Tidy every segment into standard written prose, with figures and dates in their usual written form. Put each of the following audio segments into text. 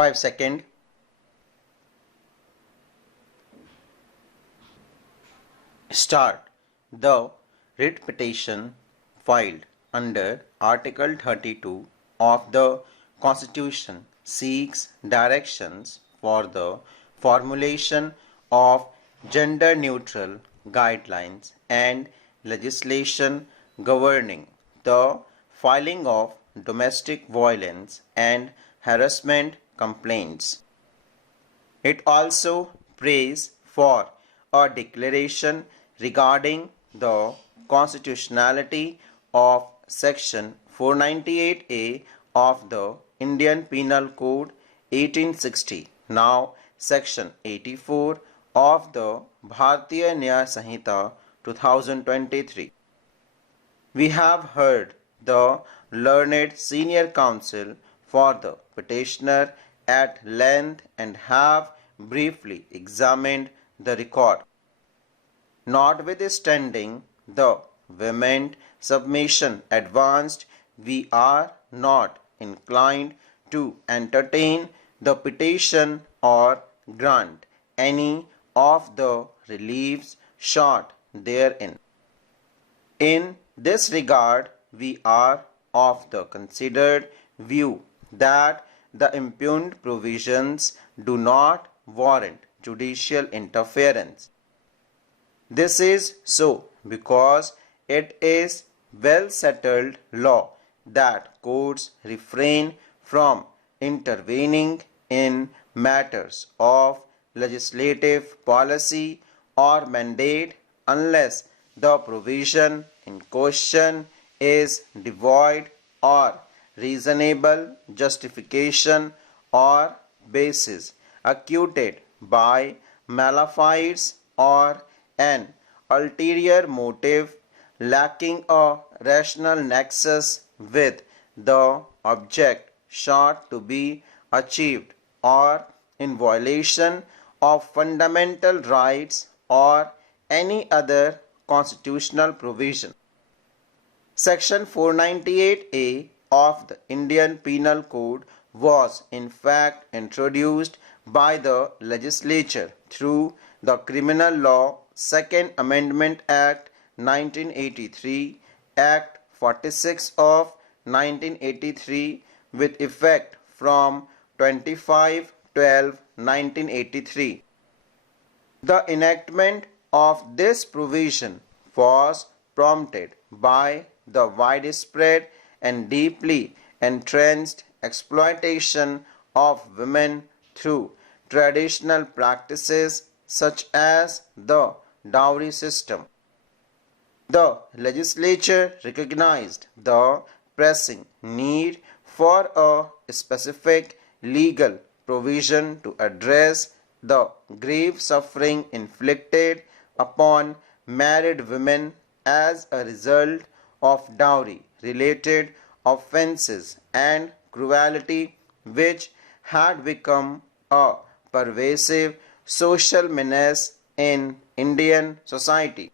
5 seconds. Start. The writ petition filed under Article 32 of the Constitution seeks directions for the formulation of gender-neutral guidelines and legislation governing the filing of domestic violence and harassment complaints. It also prays for a declaration regarding the constitutionality of Section 498A of the Indian Penal Code 1860, now Section 84 of the Bharatiya Nyaya Sanhita 2023. We have heard the learned senior counsel for the petitioner at length and have briefly examined the record. Notwithstanding the vehement submission advanced, we are not inclined to entertain the petition or grant any of the reliefs sought therein. In this regard, we are of the considered view that the impugned provisions do not warrant judicial interference. This is so because it is well settled law that courts refrain from intervening in matters of legislative policy or mandate unless the provision in question is devoid or reasonable justification or basis accoutted by malefice or an ulterior motive lacking a rational nexus with the object sought to be achieved or in violation of fundamental rights or any other constitutional provision. Section 498A of the Indian Penal Code was in fact introduced by the legislature through the Criminal Law Second Amendment Act 1983, Act 46 of 1983 with effect from 25/12/1983. The enactment of this provision was prompted by the widespread and deeply entrenched exploitation of women through traditional practices such as the dowry system. The legislature recognized the pressing need for a specific legal provision to address the grave suffering inflicted upon married women as a result of dowry-related offences and cruelty which had become a pervasive social menace in Indian society.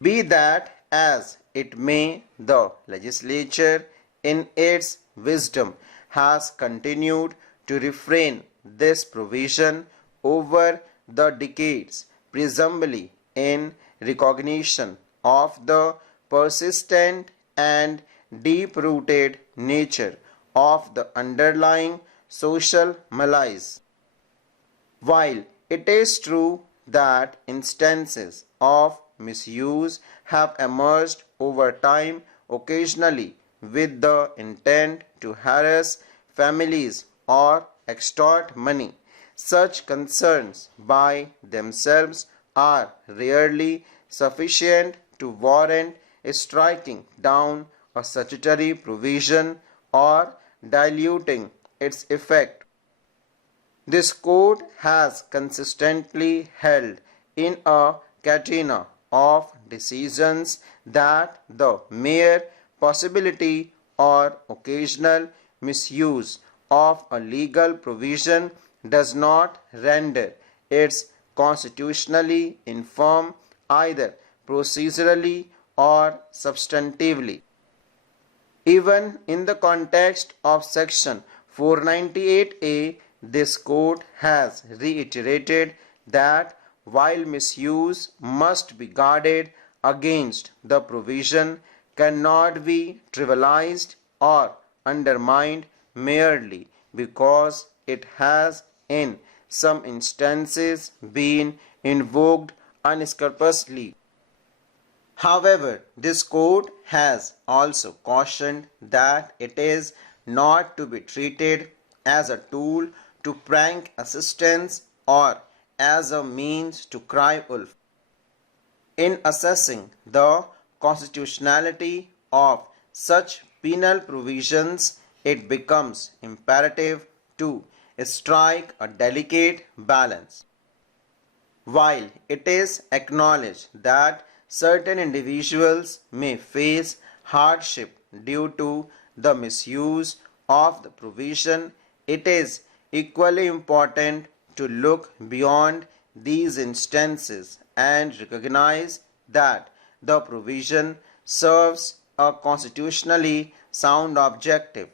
Be that as it may, the legislature in its wisdom has continued to refrain this provision over the decades, presumably in recognition of the persistent and deep-rooted nature of the underlying social malaise. While it is true that instances of misuse have emerged over time, occasionally with the intent to harass families or extort money, such concerns by themselves are rarely sufficient to warrant striking down a statutory provision or diluting its effect. This court has consistently held in a catena of decisions that the mere possibility or occasional misuse of a legal provision does not render it constitutionally infirm either procedurally or substantively. Even in the context of Section 498A, this court has reiterated that while misuse must be guarded against, the provision cannot be trivialized or undermined merely because it has in some instances been invoked unscrupulously. However, this court has also cautioned that it is not to be treated as a tool to prank assistants or as a means to cry wolf. In assessing the constitutionality of such penal provisions, it becomes imperative to strike a delicate balance. While it is acknowledged that certain individuals may face hardship due to the misuse of the provision, it is equally important to look beyond these instances and recognize that the provision serves a constitutionally sound objective.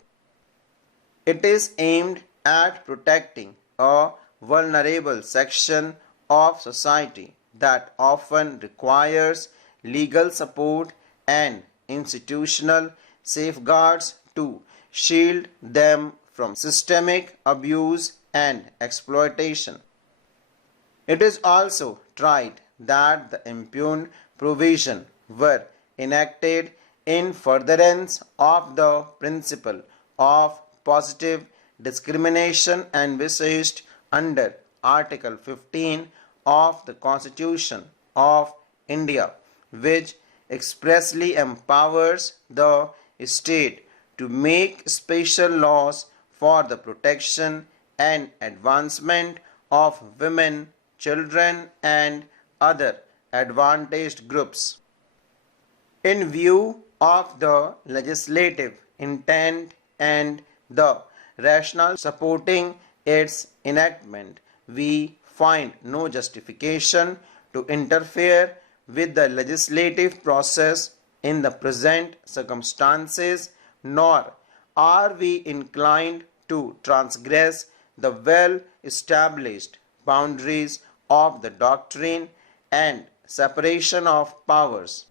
It is aimed at protecting a vulnerable section of society that often requires legal support and institutional safeguards to shield them from systemic abuse and exploitation. It is also tried that the impugned provision were enacted in furtherance of the principle of positive discrimination envisaged under Article 15 of the Constitution of India, which expressly empowers the state to make special laws for the protection and advancement of women, children, and other advantaged groups. In view of the legislative intent and the rationale supporting its enactment, we find no justification to interfere with the legislative process in the present circumstances, nor are we inclined to transgress the well-established boundaries of the doctrine and separation of powers.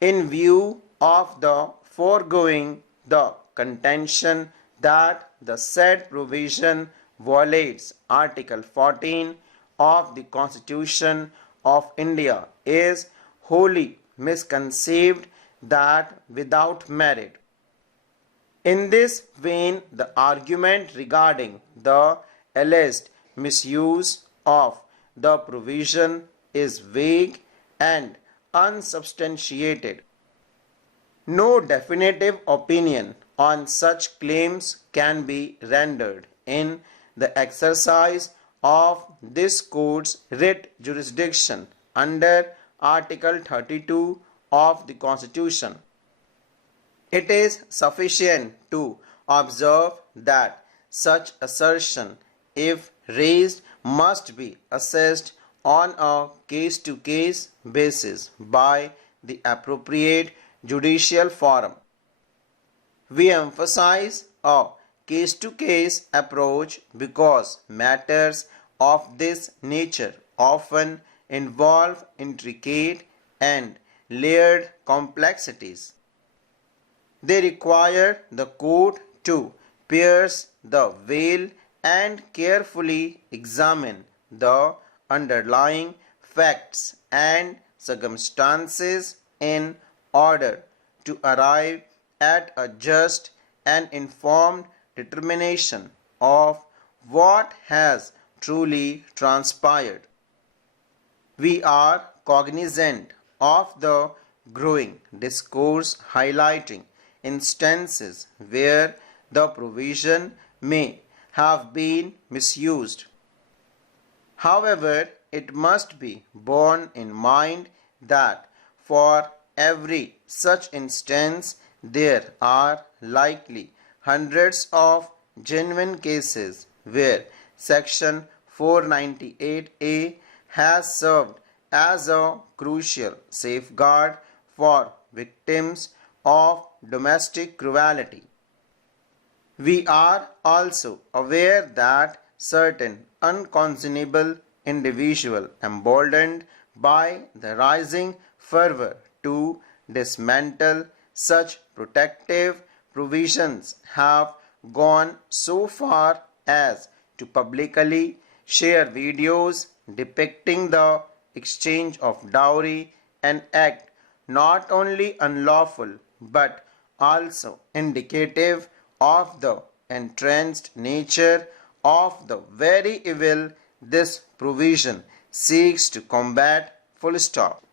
In view of the foregoing, the contention that the said provision violates Article 14 of the Constitution of India is wholly misconceived that without merit. In this vein, the argument regarding the alleged misuse of the provision is vague and unsubstantiated. No definitive opinion on such claims can be rendered in the exercise of this court's writ jurisdiction under Article 32 of the Constitution. It is sufficient to observe that such assertion, if raised, must be assessed on a case-to-case basis by the appropriate judicial forum. We emphasize a case-to-case approach because matters of this nature often involve intricate and layered complexities. They require the court to pierce the veil and carefully examine the underlying facts and circumstances in order to arrive at a just and informed determination of what has truly transpired. We are cognizant of the growing discourse highlighting instances where the provision may have been misused. However, it must be borne in mind that for every such instance there are likely hundreds of genuine cases where Section 498A has served as a crucial safeguard for victims of domestic cruelty. We are also aware that certain unconscionable individuals emboldened by the rising fervor to dismantle such protective provisions have gone so far as to publicly share videos depicting the exchange of dowry, an act not only unlawful but also indicative of the entrenched nature of the very evil this provision seeks to combat. Full stop.